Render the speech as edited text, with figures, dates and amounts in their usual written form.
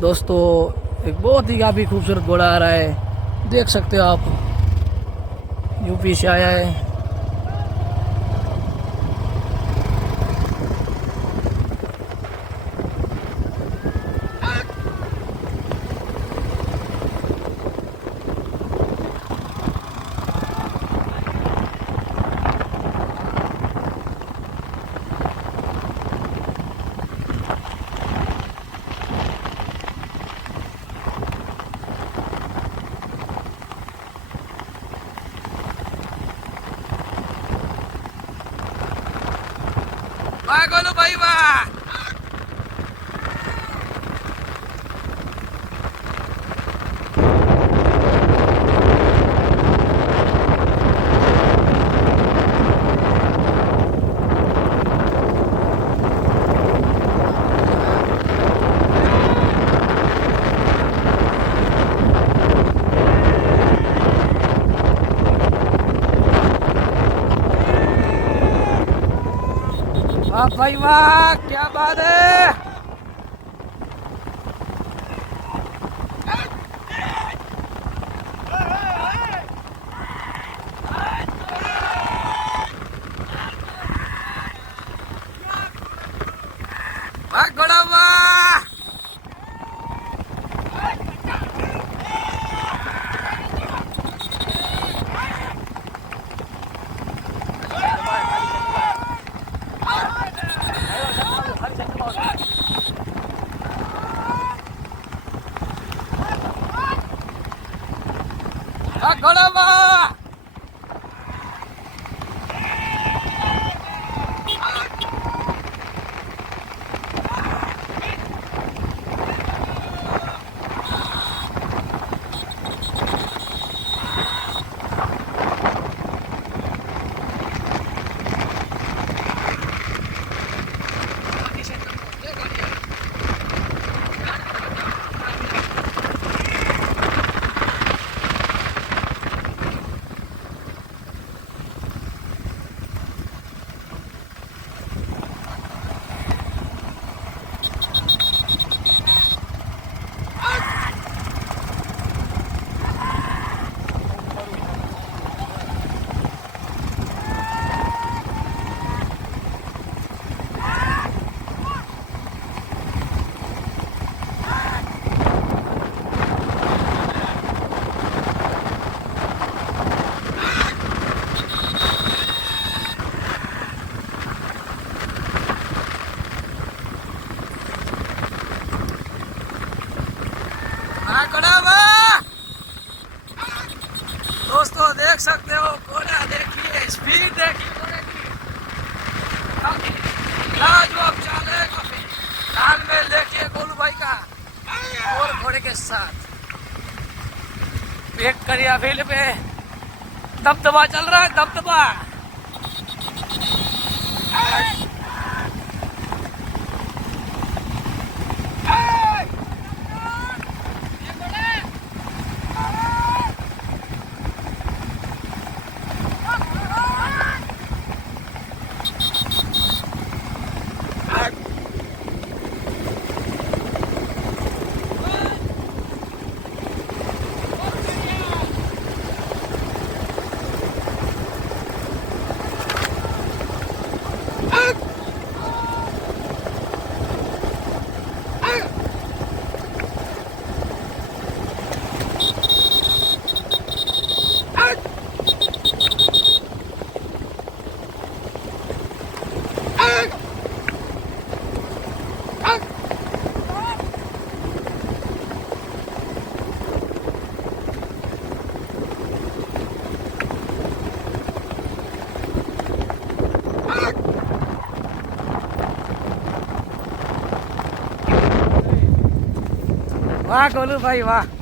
दोस्तों एक बहुत ही काफ़ी खूबसूरत घोड़ा आ रहा है, देख सकते हो आप। यूपी से आया है। वाह गोलू भाई वाह। वाह भाई वाह, क्या बात है। वाह घोड़ा वाह। वाह घोड़ा वाह। वाह घोड़ा वाह। दोस्तों देख सकते हो घोड़ा, देखिए स्पीड देखिए घोड़े की, लाजवाब चाल है काफी। तालमेल देखिए गोलू भाई का और घोड़े के साथ। एक करिया व्हील पे दबदबा चल रहा है, दबदबा। वाह गोलू भाई वाह।